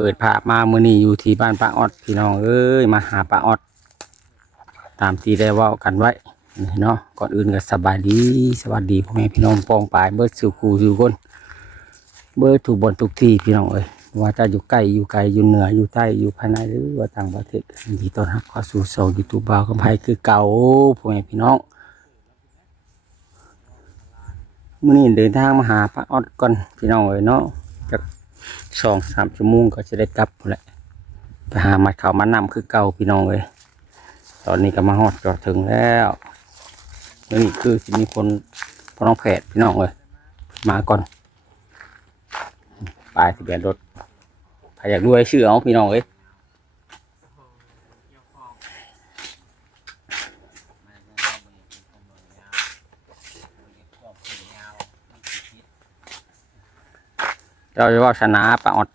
ปิดภาพมามื้อนี้อยู่ที่บ้านป้าออดพี่น้องเอ้ยมาหาป้าออดตามที่ได้เว้ากันไว้เนาะก่อนอื่นก็สบายดีสวัสดีพ่อแม่พี่น้องปองปายเบิดสู่คู่สู่คนเบิดทุกบนทุกที่พี่น้องเอ้ยว่าจะอยู่ใกล้อยู่ไกลอยู่เหนืออยู่ใต้อยู่ภายในหรือว่าต่างประเทศยินดีต้อนรับเข้าสู่ช่อง YouTube บ่าวคำไผคือเก่าพ่อแม่พี่น้องมื้อนี้เดินทางมาหาป้าออดก่อนพี่น้องเอ้ยเนาะจัก 2-3 ชั่วโมงก็จะได้กลับแหละไปหามัดข้าวมัดน้ำคือเก่าพี่น้องเลยตอนนี้ก็มาฮอดจอดถึงแล้วนี่คือสิมีคนพอน้องแผดพี่น้องเลยมาก่อนปลายทะเบียนรถใครอยากดูให้ชื่อเอาพี่น้องเลยเราจะว่าชนะปะอด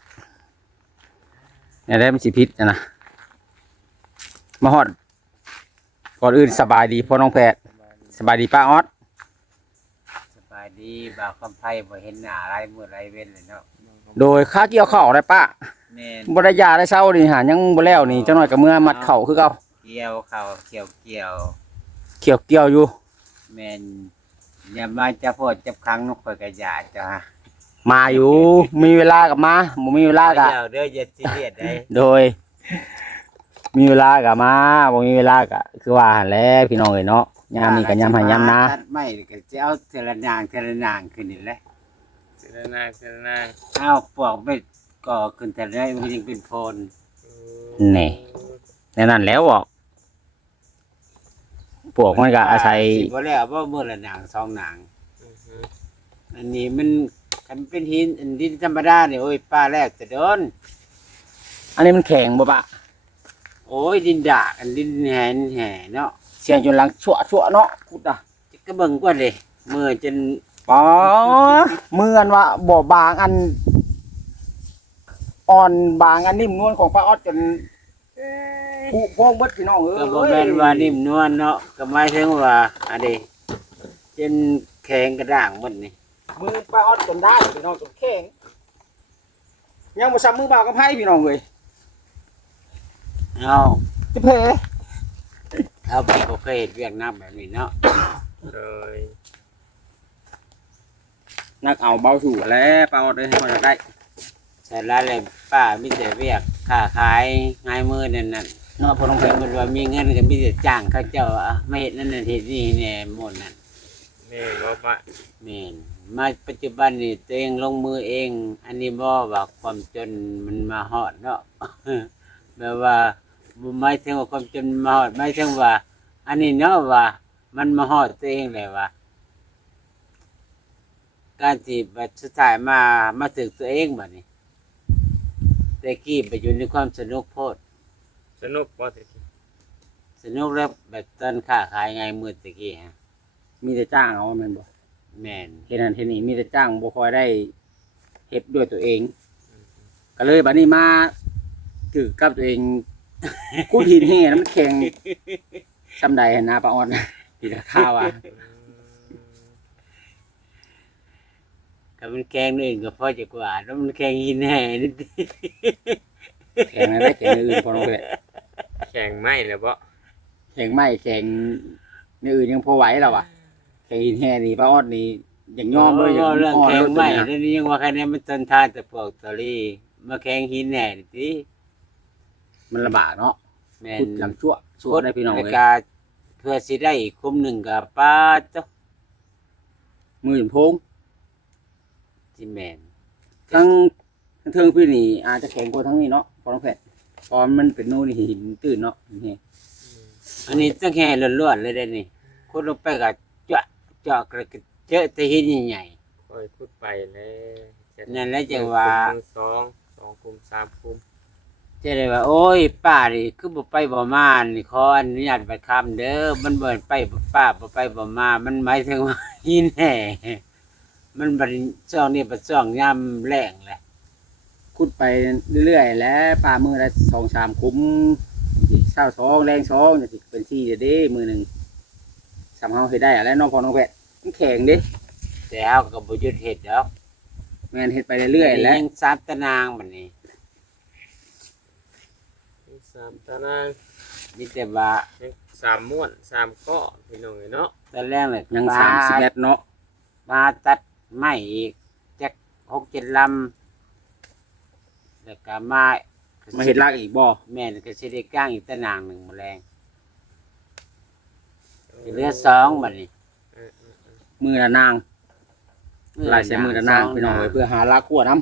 เนี่ยได้มันสิพิษนะมาฮอดก่อนอื่นสบายดีพ่อน้องแพทย์สบายดีป้าออด สบายดีบ่าวคำไพ่บ่เห็นหน้าอะไรมือไรเว้นเลยเนาะ โดยค่าเกี่ยวข้าวได้ป้า แม่น บริยาได้เศร้านี่หายังบ่แล้วนี่เจ้าหน่อยกับเมื่อมัดเข่าคือเก่า เกี่ยวเขาเกี่ยว เกี่ยวอยู่ แม่นอย่ามาจะโพดจับครั้งนกข่อยกระยาจ้ะ มาอยู่มีเวลากับมาบ่มีเวลากับ เดี๋ยวเด้ออย่าซีเรียสได้ โดย มีเวลากับมาบ่มีเวลากับคือว่าหั่นแหละพี่น้องเอ้ยเนาะยามนี้ก็ยามให้ยามนะ ตัดไม้ก็จะเอาเทละนางขึ้นนี่แหละ เสร็จแล้วนาง เอาปอกไม่ก่อขึ้นแต่ได้มันยังเป็นโพน นี่แน่นั่นแล้วบอกพวกมันก็อาศัย สิบ่แล้วบ่มื้อละนางสองนาง อันนี้มันคันเป็นหินอันดินธรรมดาเนี่ยโอ้ยป้าแรกจะโดน อันนี้มันแข็งบ่ปะ โอ้ยดินดากอันดินแห่เนาะ เสียงจนหลังชั่วเนาะพูดอ่ะ จะกระเบิ่งกว่าเลยมือจน ป๋อเมือนว่าบ่บางอันอ่อนบางอันนิ่มนวลของป้าออดจนผู้พวกเบิดพี่น้องเอ้ย ก็บ่แม่นว่านิ่มนวลเนาะก็หมายถึงว่าอันนี้จนแข็งกระด้างหมดนี่ มือป้าออดจนได้พี่น้องจนแข็งยังบ่ซ้ำมือบ่าวกับไผพี่น้องเอ้ย เอา จะเพ เอาไปบ่เคยเฮ็ดเวียกน้ำแบบนี้เนาะ โดย นักเอาเบาสู่แล้วป้าออดเอ้ยให้เขาอยากได้ แต่ละเลยป้ามีแต่เวียกค้าขายง่ายมือนั่นน่ะ เนาะพอน้อง เพิ่ เพิ่ น น บ่ว่ามีเงินก็มีแต่จ้างเขาเจ้าอะไม่เฮ็ดนั่นน่ะเฮ็ดนี่แน่หมดนั่น นี่บ่ปะ แม่นมาปัจจุบันนี่ตัวเองลงมือเอง อันนี้บ่ว่าความจนมันมาฮอดเนาะ แบบว่าบ่หมายถึงว่าความจนมาฮอดหมายถึงว่า อันนี้เนาะว่า มันมาฮอดตัวเองเลยว่า การที่บัดสุดท้ายมาถึงตัวเองบัดนี้แต่กี้ไปอยู่ในความสนุกโพด สนุกบ่ติ สนุกแล้วแบบตอนค้าขายไงมืดตะกี้ฮะ มีแต่จ้างเอาแม่นบ่ แม่น เฮ็ดนั่นเฮ็ดนี่มีแต่จ้างบ่ค่อยได้เฮ็ดด้วยตัวเอง ก็เลยบัดนี้มาถือกับตัวเอง กูหินแห่แล้วมันแข็งซำใดหั่นนะป้าออดที่ราคาว่า ก็มันแกงอื่นก็พอจะกว่าแล้วมันแกงหินแห่นิด แข็งอะไรแข็งอื่นพอน้องเพิ่น แข่งไม้แล้วบ่ แข็งไม้แข็งนี่อื่นยังพอไหวแล้วอ่ะแข็งหินแห่นี่ป้าออดนี่อย่างยอมเลยอย่าง เรื่อง อ่อน แกง รถ ใหม่ นะ แล้วนี่ยังว่าแค่นี้มันต้นทานแต่พวกตอรี่มาแกงหินแห่นี่สิ มันลำบากเนาะ แม่ ขุ น ดหลังชั่วได้พี่น้อง แล้ เล วย ก็เพื่อสิได้อีกคุ้มหนึ่งกับป้าเจ้า มือพง ที่แม่น ทั้งเทิงพี่นี่อาจจะแข็งกว่าทั้งนี้เนาะพอน้องแพทย์พอมันเป็นโน่นนี่หินตื่นเนาะนี่ อันนี้ต้องแห่ล้วนๆเลยได้นี่ขุดลงไปก็เจาะก็เจอแต่หินใหญ่ ค่อยพูดไปแล้ว นั่นแหละจังว่า สองคุม3คุม ๆจะได้ว่า โอ้ยป้านี่คือบ่ไปบ่มานี่ขออนุญาตไปคำเด้อมันบ่ไปป้าบ่ไปบ่มามันหมายถึงว่า หินแห่มันบัดช่วงนี้บัดช่วงยามแล้งแหละ ขุดไปเรื่อยๆแล้วปลามือละ2-3คุ้มเศร้า2แรง2จะสิเป็น4เด้มือหนึ่งสำเฮาเฮ็ดได้อะไรเนาะพอน้องแพทย์มันแข็งเด้ แต่เฮาก็บ่หยุดเฮ็ดดอก แม่นเฮ็ดไปเรื่อยๆแล้ว ยังซับตะนางบัดนี้ 3ตาราง มีแต่ว่า ยัง3ม้วน3เกาะพี่น้องเนาะ ตอนแรกเลย ยัง ปล 30เนาะ มาตัดไม้อีกจัก6-7 ลำแล้วก็มา มาเฮ็ดรักอีกบ่ แม่นก็สิได้ก้างอีกตะนางหนึ่งแมลงเหลือ2บัดนี้ เออ มือละนางหลายใส่มือละนางพี่น้องเอ้ยเพื่อหารักขัวน้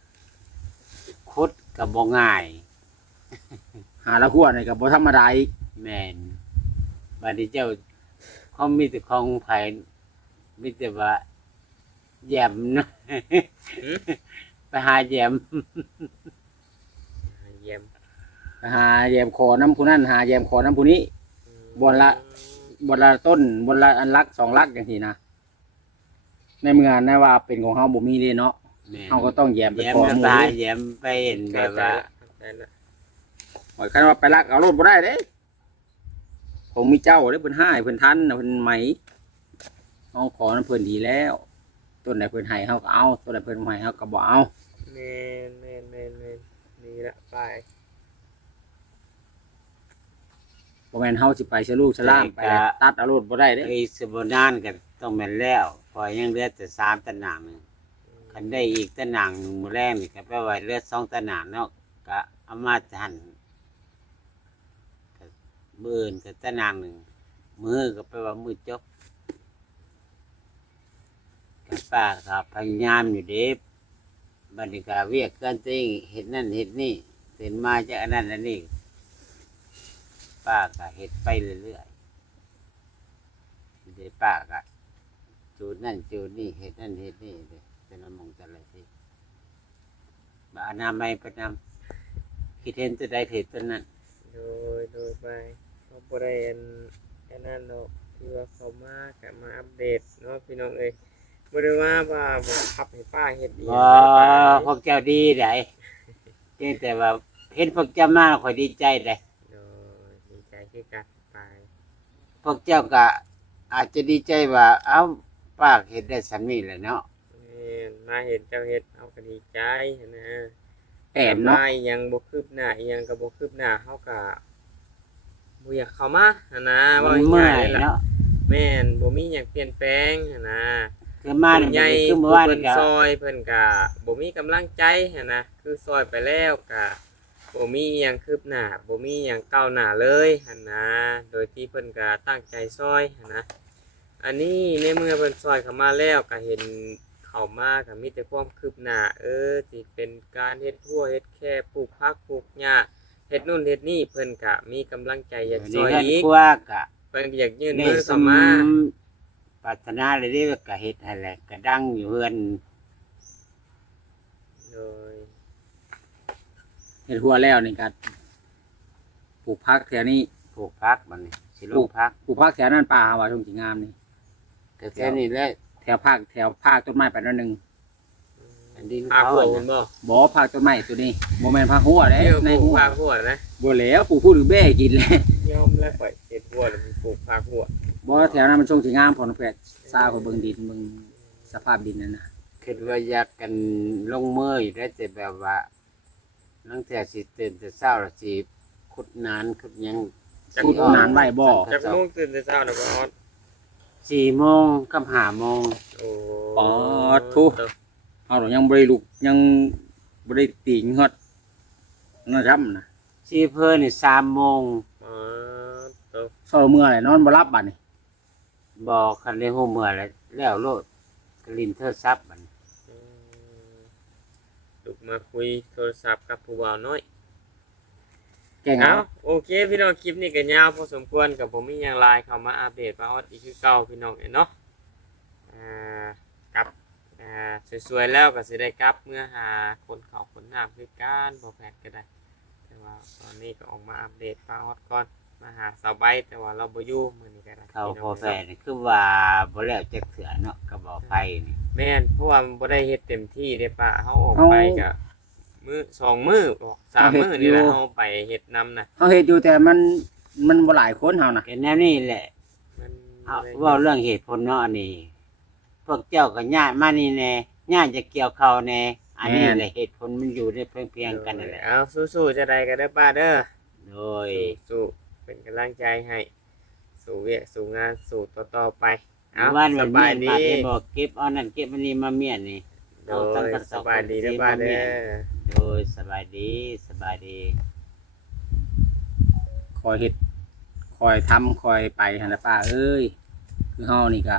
ำ ขุดก็บ่ง่าย หารักขัวนี่ก็บ่ธรรมดาอีก แม่นบัดนี้เจ้าเขามีแต่ของไผมีแต่ว่าแยมนะ ไปหาแยม เยี่ยม ไปหาแยมคอน้ำผู้นั้นหาแยมคอน้ำผู้นี้ บ่ละ บนละต้นบนละอันลัก2ลักอย่างที่นะในเมื่อในว่าเป็นของเฮาบ่มีเด้เนาะ แม่น เฮาก็ต้องแยมไป แยม ขอ ก็ หมู่ ตาย เด้ แยมไปเห็นแบบว่า ได้ละ หอยคันว่าไปลักเอารถบ่ได้เด้ผมมีเจ้าเด้เพิ่นให้เพิ่นทันน่ะเพิ่นไหมเฮาขอนํเพิ่นดีแล้ว ต้นไหนเพิ่นให้เฮาก็เอาต้นไหนเพิ่นบ่ให้เฮาก็บ่เอา แม่นนี่ละไป บ่แม่นเฮาสิไปชะลูกชะล่างไปตัดเอารถบ่ได้เด้ ไอ้สบนานก็ต้องแม่นแล้วพอยังเหลือแต่3ตะนางหนึงคันได้อีกตะนางหนึ่งมื้อแรกนี่ก็แปลว่าเหลือ2ตะนางเนาะก็เอามาหั่นก็มื้ออื่นก็ตะนางหนึงมื้อก็แปลว่ามื้อจบก็ป้าก็พยายามอยู่เด้บัดนี้ก็เวียกกันตัวเองเฮ็ดนั่นเฮ็ดนี่ตื่นมาจากอันนั้นอันนี้ป้าก็เฮ็ดไปเรื่อยๆเดี๋ยวป้าก็จูดนั่นจูดนี่เฮ็ดนั่นเฮ็ดนี่เด้เป็นละมงแต่ละทีบ่อนามัยประจำคิดเห็นตัวใดเฮ็ดตัวนั้น โดยไปเขาบ่ได้อันนั้นเนาะที่ว่าเขามาก็มาอัปเดตเนาะพี่น้องเอ้ยบ่ได้ว่าบ่ขับให้ป้าเฮ็ดอีห บ่ ยัง พวกเจ้าดีได้เพียงแต่ว่าเห็นพวกเจ้ามาข่อยดีใจได้ โดยดีใจคือกันไป พวกเจ้าก็อาจจะดีใจว่าเอ้าป้าเฮ็ดได้สำนี้แหละเนาะ แม่นมาเห็นเจ้าเฮ็ดเอาก็ดีใจนะ แอนเนาะ มาอีหยังบ่คืบหน้าอีหยังก็บ่คืบหน้าเฮาก็บ่อยากเข้ามาหั่นนะ มั ว่าน เมื่อ ง่าย ย ๆล่ะ เนาะ แม่นบ่มีหยังเปลี่ยนแปลงหั่นนะ คือมา ผู้ นี่ ใหญ่ คือ ผู้ เมื่อวาน เพิ่ นี่ น ก็ ซอยเพิ่นก็บ่มีกำลังใจหั่นนะคือซอยไปแล้วก็บ่มีหยังคืบหน้าบ่มีหยังก้าวหน้าเลยหั่นนะโดยที่เพิ่นก็ตั้งใจซอยหั่นนะอันนี้ในเมื่อเพิ่นซอยเข้ามาแล้วก็เห็นเข้ามาก็มีแต่ความคืบหน้าที่เป็นการเฮ็ดทั่วเฮ็ดแค่ปลูกผักปลูกหญ้าเฮ็ดนู่นเฮ็ดนี่เพิ่นก็มีกำลังใจอยากซ นี่ อย เฮ็ด อีก กว่าก็ เพิ่นก็อยากยื่น ได้ มือ ส เข้าม มา ปรารถนาเลยเด้ก็เฮ็ดให้แหละก็ดังอยู่เฮือน โดย เฮ็ดหัวแล้วนี่ก็ปลูกผักแถวนี้ ปลูกผักบัดนี้สิลงผัก ปลูกผักแถวนั้นป่าว่าช่วงสิงามนี่ ก็แค่นี้แหละ แถวภาคต้นไม้ไปหนั่นหนึง อันดิน ภาค เขา หัว อะ คุณ นะ บ่ บ่ภาคต้นไม้ตัวนี้บ่แม่นภาคหัวเด้ เที่ยว ใน ปลูก หัว ภาคหัวนะ บ่แล้วปลูกผู้หรือแบ่กินเลย ยอมแล้วข่อยเฮ็ดหัวแล้วมีปลูกภาคหัว บ่แถวนั้นมันช่วงสิงามพอน้องแพทย์ซาก็เบิ่งดินเบิ่งสภาพดินนั่นน่ะ คิดว่าอยากกันลงมืออยู่ได้แต่แบบว่าตั้งแต่สิตื่นแต่เช้าแล้วสิขุดนานขุดหยัง จัก พูดนานไว้บ่ จักโมงตื่นแต่เช้าน่ะบ่ออด 4 โมงกับ5 โมง โอ้ อ๋อทุเอาหรอยังบ่ได้ลุกยังบ่ได้ติงฮอดนะครับนะ สิเพิ่นนี่3 โมง อ๋อโต เช้าเมื่อไหร่นอนบ่หลับบัดนี้ บอกคันได้ฮู้เมื่อแล้วโลดกลินโทรศัพท์บัดนี้ อืมลุกมาคุยโทรศัพท์กับผู้บ่าวน้อย แก่ง เอา เอา โอเคพี่น้องคลิปนี้ก็ยาวพอสมควรกับผมมีอย่างไลน์เข้ามาอัปเดตป้าออดอีกคือเก่าพี่น้องเนาะกลับสวยๆแล้วก็สิได้กลับเมื่อหาคนเขาคนน้ำคือการบ่แพทก็ได้ แต่ว่าตอนนี้ก็ออกมาอัปเดตป้าออดก่อนมาหาสาวใบแต่ว่าเราบ่อยู่มื้อนี้ก็ได้ เขา พี่น้ พ อ อง แฟนี่คือว่าบ่แล้วจักเถื่อเนาะก็บ่ไผนี่ แม่นเพราะว่ามันบ่ได้เฮ็ดเต็มที่เด้ป้าเฮาออกไปก็มื้อ2มื้อ3มื้อนี่แหละเฮาไปเฮ็ดนำน่ะ เฮาเฮ็ดอยู่แต่มันบ่หลายคนเฮานะ ก็แนวนี้แหละ มัน เอาเว้าเรื่องเหตุผลเนาะอันนี้พวกเจ้าก็ย้ายมานี่แน่ย้ายจะเกี่ยวข้าวแน่อันนี้แหละเหตุผลมันอยู่ในเพียงๆกันนั่นแหละ เอาสู้ๆจะได้ก็ได้ป้าเด้อ โดย สู้เป็นกำลังใจให้สู่เวียกสู่งานสู่ต่อๆไปเอา วัน ส วัน บาย เมียน ดี มาได้บอกเก็บเอานั่นเก็บอันนี้มาเมียนนี่ โด เอาตั้ง ย แต่ สบายดีเด้อบ้านเด้อ โดยสบายดีสบายดี คอยเฮ็ดคอยทำคอยไปหั่นล่ะป้าเอ้ยคือเฮานี่ก็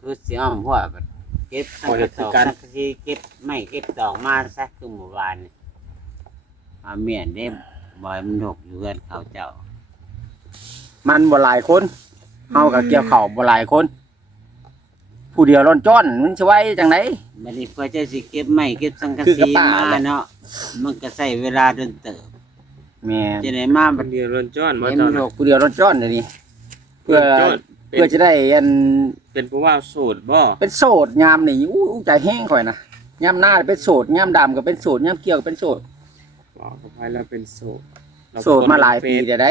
คือสิอ้อมหัวบัดเก็บตั้งแต่สองสักทีเก็บไม่เก็บดอกมาสักคือหมู่บ้านนี่มาเมียนได้บ่อยมันหกอยู่กันเขาเจ้า มันบ่หลายคนเฮาก็เกี่ยวข้าวบ่หลายคน ผู้เดียวร้อนจ้อนมันสิไหว้จังได๋ บัดนี้เพื่อจะสิเก็บไม่เก็บสังกะ คือกระ สี ป๋า มา แหละ เนาะมันก็ใช้เวลาจนเติบ แม่น จะได้มา ค บัด นเดียวร้อนจ้อนบ่ เห็น ตอ มัน นหก ผู้เดียวร้อนจ้อนเดี๋ยวนี้เพื่อ ร้อนจ้อนเป็น เพื่อจะได้อัน เป็นผู้ว่าโสดบ่ เป็นโสดยามนี่อู้ใจแห้งข่อยนะยามหน้าเป็นโสดยามดำก็เป็นโสดยามเกี่ยวก็เป็นโสด บอกกับไปแล้วเป็นโสดเร โสดมาหลายปีแต่ได้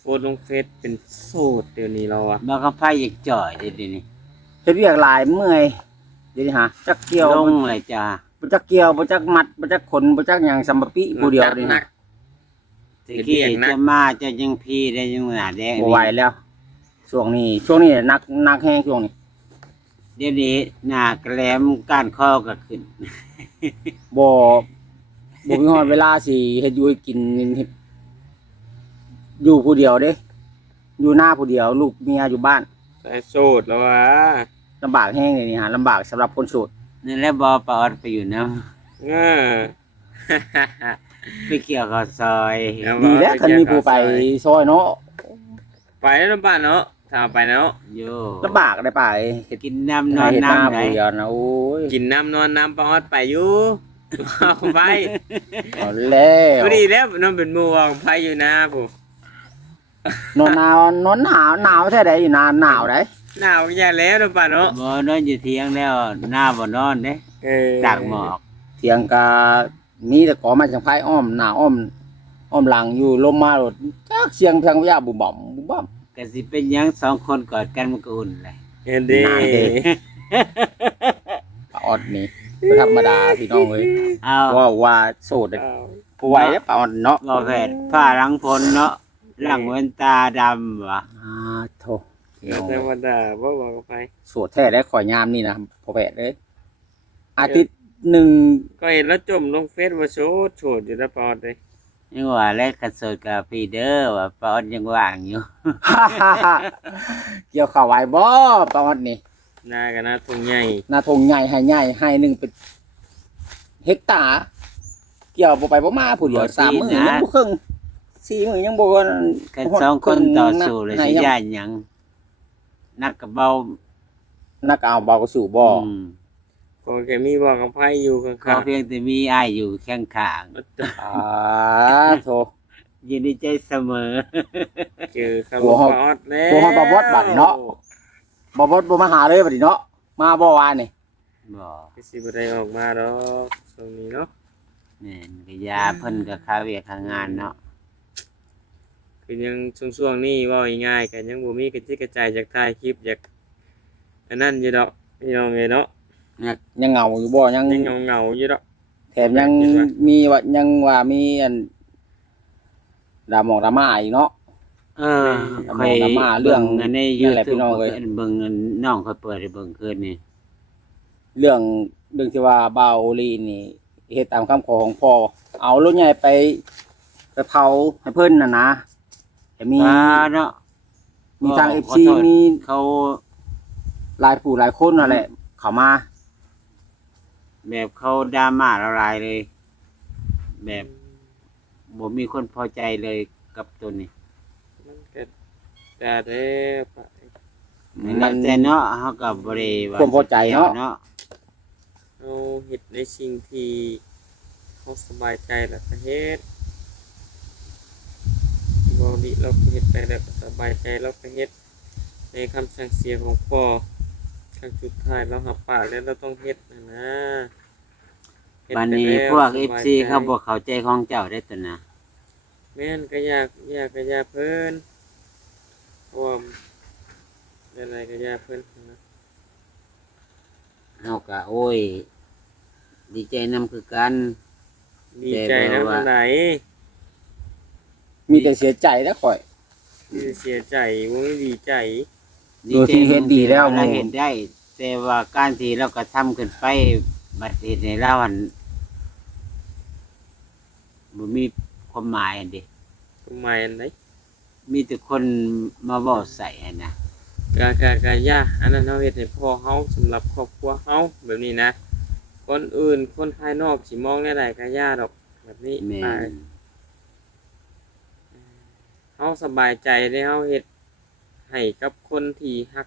โพสต์ลงเฟซเป็นโสดเดี๋ยวนี้เราอะ บ่ก็ไผอยากจ่อยเดี๋ยวนี้ เฮ็ดเวียกหลายเมื่อยเดี๋ยวนี้ฮะจักเกี่ยว ลงเลยจ้า บ่จักเกี่ยวบ่จักมัดบ่จักขนบ่จักหยังสัมปปิผู้เดียวนี่ หนั ฮะ ก ตะกี้จะมาจะยังพี่ได้ยังหน้าแดง บ่ไหวแล้วช่วงนี้นักแห้งช่วงนี้ เดี๋ยวนี้หน้ากระแหลมก้านคอก็ขึ้น บ่มีฮอดเวลาสิเฮ็ดอยู่ให้กินเฮ็ดอยู่ผู้เดียวเด้อยู่หน้าผู้เดียวลูกเมียอยู่บ้าน แต่โสดแล้ววะ ลำบากแห้งเลยนี่ฮะลำบากสำหรับคนโสด นั่นแหละบ่ปอดไปอยู่น้ เออ ำไปเกี่ยวกับซอย เอา ดีแล้วคันมีผู้ไปซอยเนาะ ไปแล้วบ้านเนาะถ้าไปเนาะ โย ลำบากได้ไปเฮ็ด กินน้ำนอน เฮ็ดหน้า น้ำไหน ผู้เดียวนะโอ้ย กินน้ำนอนน้ำปลาออดไปอยู่เอาไป เอาแล้ว พอดีแล้วน้องเป็นหมู่ของไปอยู่นะผู้ นอนหนาวแท้ใดอยู่นานหนาวได้ หนาวอย่าแล้วเนาะป่าเนาะ บ่นอนอยู่เที่ยงแล้วหน้าบ่นอนเด้ เออ ตากหมอก เถียงกามีแต่ขอมาจังไผอ้อมหน้าอ้อมหลังอยู่ลมมาโลดจักเสียงเพียงพยาบุ่มบ่อมบุ่มบ่อม ก็สิเป็นหยังสองคนกอดกันมันก็อุ่นเลย เห็นดี นานเด้ ปลาออดนี่บ่ธรรมดาพี่น้องเอ้ย เอา ว่าโสดได้ เอา ผู้ไหวเด้อปลาออดเนาะ บ่แผดผ้าหลังพลเนาะหลังเหมือนตาดำวะ โธ ก็ธรรมดาบ่บอกกับไป โสดแท้ได้ข่อยยามนี่นะพอแปดเลยอาทิตย์หนึ่ง ก็เห็นแล้วจมลงเฟซว่าโสดโสดอยู่นะปลาออดเลย ยังว่าแลกกระสดกับพี่เด้อว่าปอดยังว่างอยู่ เกี่ยวข้าวไหวบ่ปลาออดนี่ หน้ากันนะทุ่งใหญ่ นาทงใหญ่ให้หนึ่งเป็นเฮกตาร์เกี่ยวบ่ไปบ่มาผู้เดียว บ่ 3 มื้อ สินะ ยังบ่ครึ่ง4 มื้อยังบ่ กันสองคนต่อสู้เลยสิ ให้ ย่านหยังนักกระเบา นักเอาเบากระสู่บ่ อืม ก็แกมีบอกกับไผอยู่ข้ เขา าง เพียงแต่มีอ้ายอยู่ข้างข้าง ๆ อ่าโธ ยินดีใจเสมอ เจอคำ หัว ว่า หอบ ปลาออดแล้ว หัวหอบปลาบอดบัดเนาะ บ่มาหาเลยบัดนี้เนาะมาบ่วานนี่ บ่ ก็สิบ่ได้ออกมาดอกตรงนี้เนาะ นี่นก็ยาเพิ่นก็ค่าเวียกค่างานเนาะ คือยังช่วงๆนี้เว่าง่ายๆกันยังบ่มีกระจิกกระจายจากถ่ายคลิปจากอันนั้นอยู่ดอกพี่น้องเอ้ยเนาะ ยังเหงาอยู่บ่ยัง ยังเหงาๆอยู่ดอก แถมยังมีว่ายังว่ามีอันดราม่าอีกเนาะ เออ ดราม่าเรื่อง อันนี้ นั่นแหละพี่ YouTube น้องเอ้ย เบิ่งน้องเขาเปิดให้เบิ่งคืนนี่ เรื่องที่ว่าบ่าวลีนี่เฮ็ดตามคำขอของพ่อเอารถใหญ่ไปเผาให้เพิ่นน่ะนะแต่มี เนาะ มีทาง ขอ FC โทษ มี เขา หลายผู้หลายคนนั่นแหละ เข้ามา แบบเขาดราม่าละลายเลย แบบบ่มีคนพอใจเลยกับตัวนี้ มันก็แต่เด้อปะ มันแต่เนาะเฮาก็บ่ได้ว่า ความพอใจเนาะ เนาะ เอาเฮ็ดในสิ่งที่เขาสบายใจแล้วก็เฮ็ดบ่ดีเราก็เฮ็ดไปแล้วก็สบายใจเราก็เฮ็ดในคำสั่งเสียของพ่อครั้งสุดท้ายเราหับปากแล้วเราต้องเฮ็ดนะเฮ็ด วัน ไป นี้ แล้ว พวก สบาย FC ใจ เขาบ่เข้าใจของเจ้าได้ตัวนะ แม่นก็อยากเพิ่นเพราะว่าอะไรก็อยากเพิ่นนะ เฮาก็โอ้ย ดีใจนำคือกัน ดีใจนะ แต่แบบว่า มันไหน มีแต่เสียใจแล้วข่อย เสียใจบ่มีดีใจ โดยที่เฮ็ดดีแล้ว เราเห็นได้ แต่ว่าการที่เราก็ทำขึ้นไปบัดเหตุในเราอันบ่มีความหมายอันเดิ ทำไมอันไหน มีแต่คนมาเว้าใส่อันนะ กะย่าอันนั้นเฮาเฮ็ดให้พ่อเฮาสำหรับครอบครัวเฮาแบบนี้นะ คนอื่นคนภายนอกสิมองแนวใดกะย่าดอกแบบนี้ แม่ ไป น เฮาสบายใจได้เฮาเฮ็ดให้กับคนที่ฮัก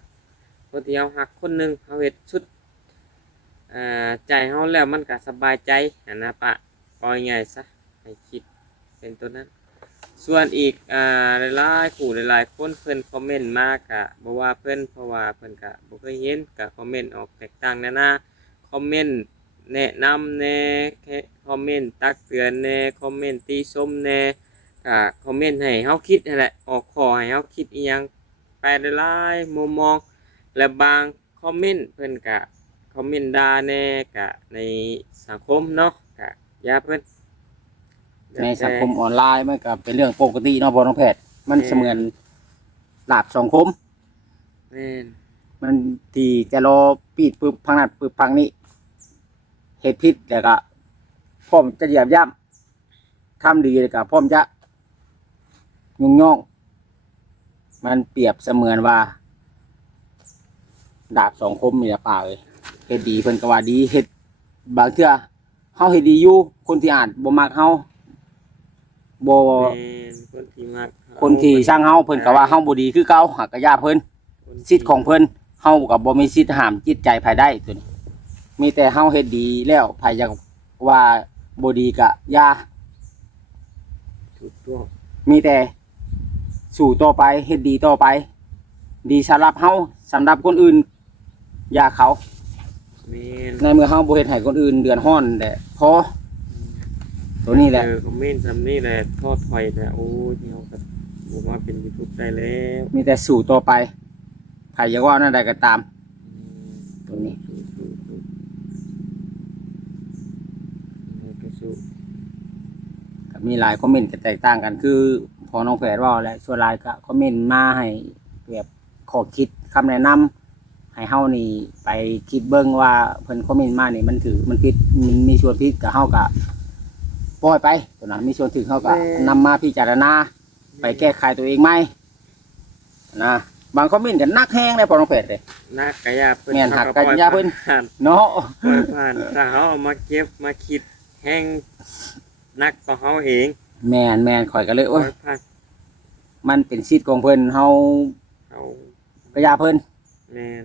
คนที่เฮาฮักคนหนึงเฮาเฮ็ดสุดใจเฮาแล้วมันก็สบายใจหันนะปะปล่อยง่ายซะให้คิดเป็นตัวนั้น ส่วนอีกหลายๆคู่หลายๆคนเพิ่นคอมเมนต์มากะบ่ว่าเพิ่นเพราะว่าเพิ่นก็บ่เคยเห็นก็คอมเมนต์ออกแตกต่างนานาคอมเมนต์แนะนำแหน่คอมเมนต์ตักเตือนแหน่คอมเมนต์ติชมแหน่ก็คอมเมนต์ให้เฮาคิดนั่นแหละออกข้อให้เฮาคิดอีหยังไปหลายๆมุมมองและบางคอมเมนต์เพิ่นก็คอมเมนต์ด่าแหน่ก็ในสังคมเนาะก็อย่าเพิ่น ในสังคมออนไลน์มันก็เป็นเรื่องปกติเนาะพ่อน้องแพทย์มันเสมือนดาบสองคม แม่น มันที่จะรอปีดปึ๊บพังนัดปึ๊บพังนี้เฮ็ดผิดแล้วก็พร้อมจะเหยียบย่ำทำดีแล้วก็พร้อมจะยุ่งย่อง มันเปรียบเสมือนว่า ดาบสองคมนี่แหละป่าเลยเฮ็ดดีเพิ่นก็ว่าดีเฮ็ดบางเทื่อเฮาเฮ็ดดีอยู่คนที่อ่านบ่มักเฮาบ่ แม่นคนที่มัก คนที่สร้างเฮาเพิ่นก็ว่าเฮาบ่ดีคือเก่าหักก็ย่าเพิ่นสิทธิ์ของเพิ่นเฮาก็บ่มีสิทธิ์ห้ามจิตใจภายได้ตัวนี้มีแต่เฮาเฮ็ดดีแล้วไผอยากว่าบ่ดีก็ย่า ถูกต้อง มีแต่สู่ต่อไปเฮ็ดดีต่อไป ดีสำหรับเฮาสำหรับคนอื่นอย่าเขา แม่น ในเมื่อเฮาบ่เฮ็ดให้คนอื่นเดือดร้อนแหละพอตัวนี้แหละ คอมเมนต์ซ้ำนี่แหละทอดถอยแต่โอ้ยเฮาก็บ่มาเป็น YouTube ได้แล้ว มีแต่สู่ต่อไปไผอยากว่านั่นใดก็ตาม ตัวนี้ สู้ ก็มีหลายคอมเมนต์ก็แตกต่างกัน คือพอน้องแฝดว่าแหละส่วนหลายก็คอมเมนต์มาให้แบบข้อคิดคำแนะนำให้เฮานี่ไปคิดเบิ่งว่าเพิ่นคอมเมนต์มานี่มันถือมันผิดมันมีส่วนผิดก็เฮาก็ปล่อยไปตัวนั้นมีส่วนถูกเฮาก็นำมาพิจารณาไปแก้ไขตัวเองไหมนะบางคอมเมนต์ก็นักแฮงเลยพอน้องแฝดเลย นักกะยาเพิ่น แม่นหัก ข กะยาเพิ่น ผ่าน เนาะ ปล่อยผ่านถ้าเฮาเอามาเก็บมาคิดแห้งนักกว่าเฮาเอง แม่นข่อยก็เลย ปล่ โอ้ อย ยผ่าน มันเป็นสิทธิ์ของเพิ่นเฮา เอา ก็อย่าเพิ่น แม่น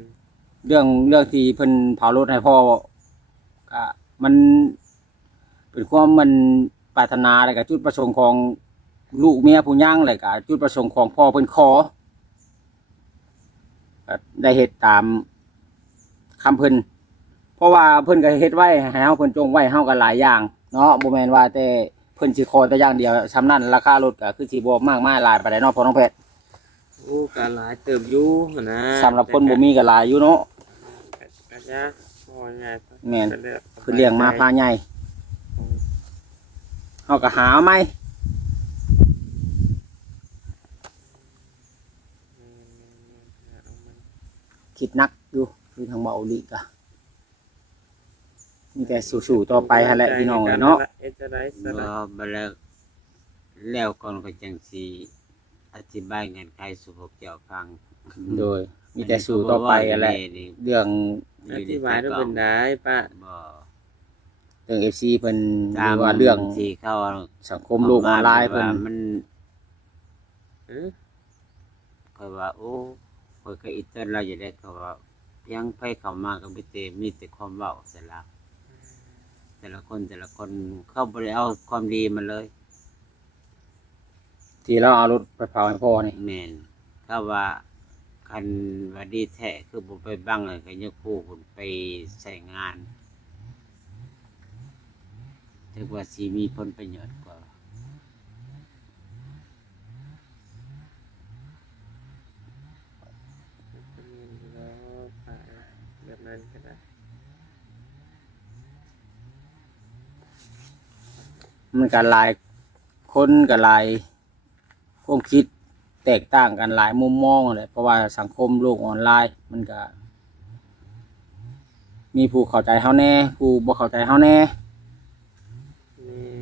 เรื่องที่เพิ่นเผารถให้พ่อก็มันเป็นความมันปรารถนาแล้วก็จุดประสงค์ของลูกเมียผู้ย่างแล้วก็จุดประสงค์ของพ่อเพิ่นขอก็ได้เฮ็ดตามคำเพิ่นเพราะว่าเพิ่นก็เฮ็ดไว้ให้เฮาเพิ่นจงไว้เฮาก็หลายอย่างเนาะบ่แม่นว่าแต่เพิ่นสิขอแต่อย่างเดียวซำนั้นราคารถก็คือสิบ่มากมายหลายปานใดเนาะพ่อน้องเพชร โอ้ก็หลายเติบอยู่หั่นนะ สำหรับคนบ่มีก็หลายอยู่เนาะ กะยาพอง่าย แม่น เพิ่นเลี้ยงมาพาใหญ่เฮาก็หาเอาไหมคิดหนักอยู่คือทางเบาดีก็มีแต่สู้ๆต่อไปหั่นแหละพี่น้องเอ้ยเนาะ เอ็ดจะได้ส บ่ ละ บ่แล้วก่อนก็จังสิอธิบายเงื่อนไขสู่พวกเจ้าฟัง โดยมีแต่สู้ต่อไปหั่นแหละ นี่ เรื่อง อธิบายด้วยเป็นได้ป้า บ่ เรื่อง FC เพิ่นห ตา รื ม อว่าเรื่อง ที่เขา สังคมโลกออนไลน์เพิ่น ว่ามัน เออ ค่อยว่าโอ้ค่อยก็อิตนเราอยู่ได้เขาว่าเพียงไผเข้ามาก็มีแต่ความเว้าแต่ละคนเข้าบ่ได้เอาความดีมาเลย ที่เราเอารถไปเผาให้พ่อนี่ แม่นถ้าว่าคันว่าดีแท้คือบ่ไปบังเลยก็ยกคู่คุณไปใช้งานถือว่าสิมีผลประโยชน์กว่า แล้วป้าแบบนั้นก็ได้ มันก็หลายคนก็หลาย ความคิดแตกต่างกันหลายมุมมองเลยเพราะว่าสังคมโลกออนไลน์มันก็มีผู้เข้าใจเฮาแน่ผู้บ่เข้าใจเฮาแน่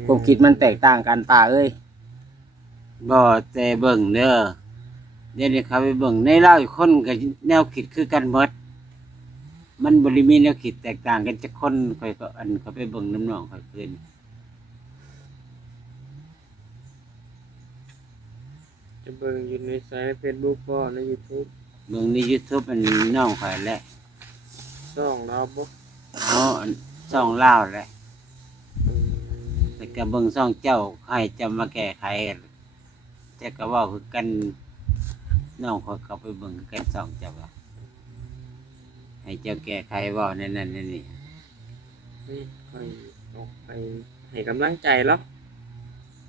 ความคิดมันแตกต่างกันป่าเอ้ย บ่แต่เบิ่งเด้อเดี๋ยวนี้เขาไปเบิ่งในลาวอีกคนก็แนวคิดคือกันหมดมันบ่ได้มีแนวคิดแตกต่างกันจักคนข่อยก็อันเขาไปเบิ่งน้ำน้องข่อยคืน จะเบิ่งอยู่ในสาย Facebook บ่ใน YouTube เบิ่งใน YouTube อันน้องข่อยแหละ ช่องเราบ่ เอาอันช่องลาวแหละ อืม แต่ก็เบิ่งช่องเจ้าให้จะมาแก้ไขแต่ก็เว้าคือกันน้องข่อยก็ไปเบิ่งคือกันช่องเจ้าว่าให้เจ้าแก้ไขเว้าในนั้นในนี่ นี่ค่อยออกไปให้กำลังใจแล้ว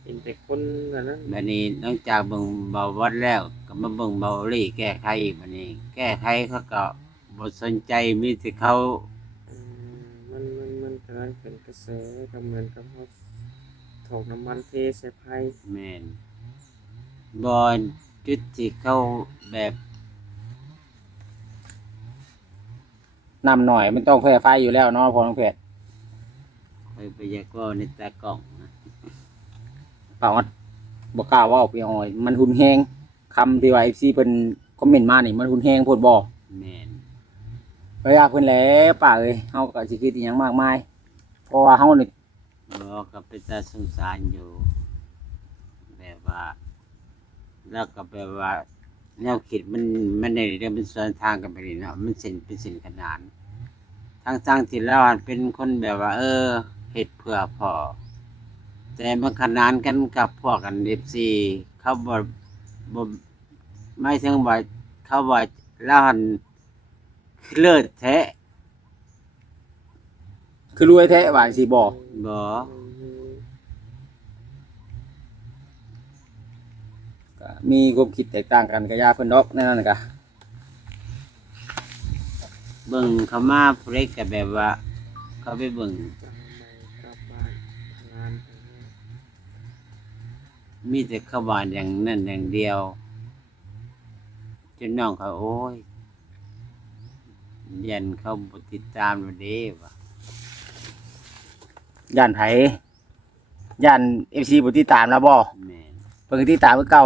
เห็นแต่คนกันนั้น บัดนี้นอกจากเบิ่งเบาวัดแล้วก็มาเบิ่งเบาลี่แก้ไขอีกบัดนี้ แก้ไขเขาก็บ่สนใจมีแต่เขา อืมมันกำลังเป็นกระแสก็เหมือนกับเขาถกน้ำมันเทใส่ไผ่ แม่นบ่จุดที่เขาแบบ นำหน่อยมันต้องแพ้ไฟอยู่แล้วเนาะพอน้องเพชร คอยไปอยากเว่าในตากล้องนะ ป่าวบ่กล้าเว้าไปอ่อยมันหุนแฮงคำที่ว่า FC เพิ่นคอมเมนต์มานี่มันหุนแฮงโพดบ่ แม่น ไปว่าเพิ่นแหล้วป้าเอ้ยเฮาก็สิคิดอีหยังมากมายเพราะว่าเฮานี่ บ่ก็เป็นตาสงสารอยู่ แบบว่า แล้วก็แบบว่าแนวคิดมันได้เรื่องเป็นส่วนทางกันไปนี่เนาะมันเป็นสิ่งขนานทั้งที่เราเป็นคนแบบว่า เฮ็ดเพื่อพ่อแต่มันขนานกันกับพวกกัน FC เขาบ่ไม่ถึงว่าเขาว่าเราหันเลิศแท้ คือรวยแท้ว่าสิบ่ บ่ ก็มีความคิดแตกต่างกันก็อย่าเพิ่นดอกแนั่นก็ เบิ่งเขามาผู้ใดก็แบบว่า เขาไปเบิ่ง กลับไปกลับบ้านงาน มีแต่เขาว่าอย่างนั้นอย่างเดียวจนน้องเขาโอ้ยยันเขาบ่ติดตามเราเด้ว่ะ ย่านไผย่าน FC บ่ติดตามแล้วบ่ แม่น เพิ่นก็ติดตามคือเก่า